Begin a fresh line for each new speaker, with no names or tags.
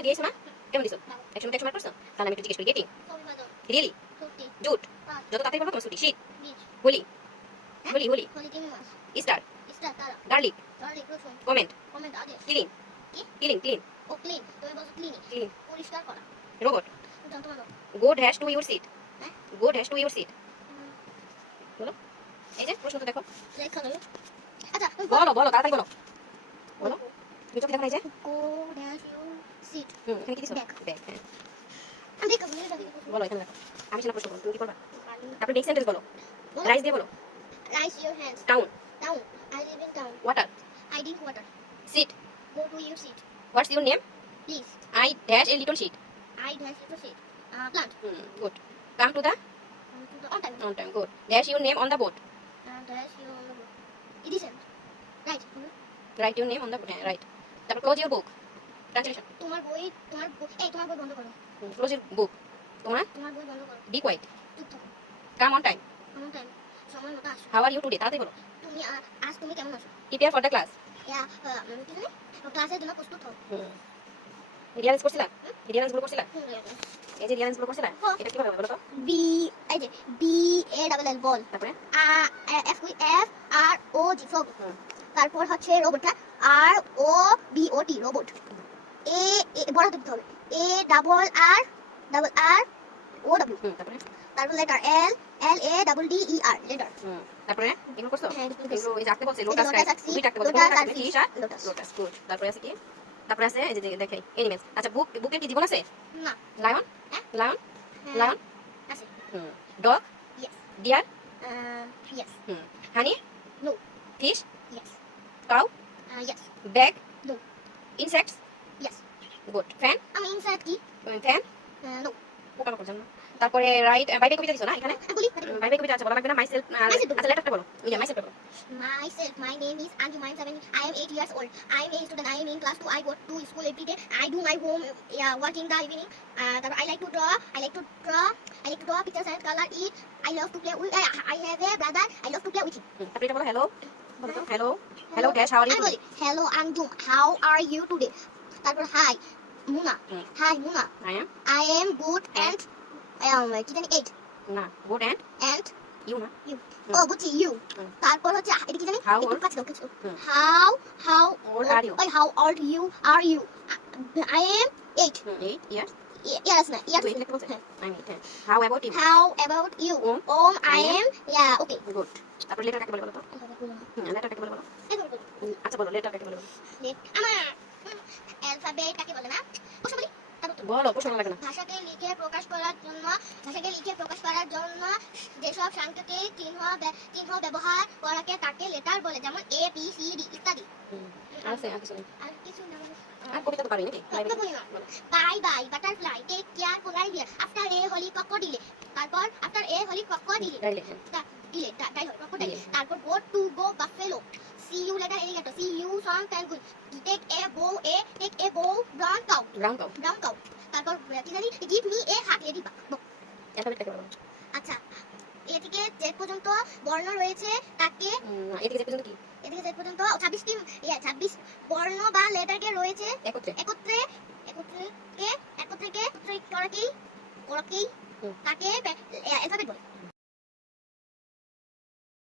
একটা দিয়েছ না কেমন দিছো? একশো মধ্যে একশো মার্ক করছ? তাহলে আমি একটু জিজ্ঞেস করি গেটিং রিয়েলি? জুট? যত তাড়াতাড়ি বলব তোমার ছুটি শীত? হোলি? Holi Holi? Star garlic? Comment? Clean? Clean clean. Clean. Robot? Go dash to your seat.
হ্যাঁ?
Go dash to your seat. এই যে প্রশ্ন দেখো।
আচ্ছা
বলো বলো। তাড়াতাড়ি বলো। বলো। তুমি চোখে দেখো না এই যে?
গো সিট
হুম এখানে কি দিছো
Back.
ব্যাগ হ্যাঁ
আমি দেখো আমি দেখো
বলো এখানে দেখো আমি সেটা প্রশ্ন বলো তুমি কি করবা তারপরে নেক্সট সেন্টেন্স বলো রাইস দিয়ে বলো
raise your hands
town
down I live in town
water
I drink water
sit
go to your seat
what's your name
please
I dash a little sheet
I dash you to sit. Uh, plant.
Good come to the
Um, to the on time.
On time good dash your name on the boat
Uh, dash you on the book. Edition. Right. Hmm.
Right your name on the হ্যাঁ right তারপর close your book translation
তোমার বই তোমার এই তোমার বই বন্ধ করো।
Close your book. তোমরা?
তোমার বই বন্ধ করো।
Be quiet come on time
time সময় মতো আসো।
হাউ আর ইউ টুডে তাড়াতাড়ি বলো।
তুমি আজ তুমি কেমন আছো?
Prepare for the class
yeah কি জানি? ক্লাসের জন্য প্রস্তুত হও।
রিয়ালেন্স করছিলা? রিয়ালেন্সগুলো করছিলা? এই যে রিয়ালেন্সগুলো করছিলা। এটা কীভাবে বলো তো?
বি এই যে বি এ ডাবল এল বল।
তারপরে?
এফ উই এফ আর ও জি তারপর হচ্ছে রোবটটা আর ও বি ও টি রোবট এ এ বড় হাতে হবে। A double R double R O W
হুম তারপরে?
তারপর letter L L A double D E R letter
তারপরে? এগুলো করছ?
এগুলো
এই যে বলছে লোটাস
lotus
টাইপ
আঁকছি,
দুইটা আঁকতে বলছে
lotus
কোনটা
আর
ফিশ আর
lotus।
লোটাস গুড তারপরে আছে কি? তারপরে আছে এই যে যে এনিমেলস আচ্ছা বুক বুকে কি জীবন আছে?
না।
লায়ন? লায়ন লায়ন
আছে।
হুম dog. Deer hmm honey. Fish
Yes.
Cow
yes.
Bag. Insects
Yes.
Good fan
আমি ইনসাইড কি Uh, no.
পোকা মাকড় জানো তারপরে রাইট বাইবে কবিতা দিছো না এখানে
বলি
বাইবে কবিতা আছে বলা লাগবে না মাইসেলফ
Myself
আচ্ছা লেটারটা বলো ইয়া মাইসেলফ বলো
Myself, my name is Anju. I'm seven. I am eight years old. I am a student. I am in class two. I go to school every day. I do my home yeah, work in the evening. Uh, তারপর I like to draw. I like to draw. I like to draw pictures and color it. I love to play with. I, I have a brother. I love to play with him.
এটা বলো hello বলো তো hello hello dash how are you
বলি hello Anju. How are you today? তারপর hi Muna.
হুম।
Hi Muna.
I am
I am good and um, কি জানি eight
না গুড এন্ড
and
ইউ না
you.
হুম।
ও বুঝছি you.
হুম।
তারপর হচ্ছে এটা কি জানি
How
একটু? কাছে দাও কাছে। How how
Old are you?
ওই how old you are you? I am eight.
Eight years
Yes, না yes.
তুই লিখতে বলছে আমি এইট হ্যাঁ how about
How about you?
Um,
Um, I
I
am. Yeah, okay.
Good তারপর letter কাকে বলে বলো তো লেটার কাকে বলে বলো আচ্ছা বলো লেটার কাকে বলে বলো
আমার অ্যালফাবেট কাকে বলে না? প্রশ্ন বলি?
বলো প্রশ্ন লাগে না।
ভাষাকে লিখে প্রকাশ করার জন্য ভাষাকে লিখে প্রকাশ করার জন্য যেসব সাংকেতিক চিহ্ন চিহ্ন ব্যবহার করাকে তাকে লেটার বলে যেমন এ বি সি ডি ইত্যাদি।
আর কিছু
আর কিছু না
আর কবিতা তো পারি নাকি?
কবিতা বলি না। Bye bye butterfly take care polar bear after a while ক্রোকোডিলে তারপর আফটার এ হলি
হ্যাঁ
দিলে। তাই. তারপর go to go buffalo see you later, alligator. See you soon penguin. Take a bow, a take a bow, brown cow.
Brown cow.
Brown cow. তারপর কি জানি give me a heart lady
বলো
আচ্ছা A থেকে Z পর্যন্ত বর্ণ রয়েছে তাকে
হুম, এদিকে যে পর্যন্ত কি
এদিকে জেড পর্যন্ত ছাব্বিশটি ইয়ে ছাব্বিশ বর্ণ বা লেটারকে রয়েছে
একত্রে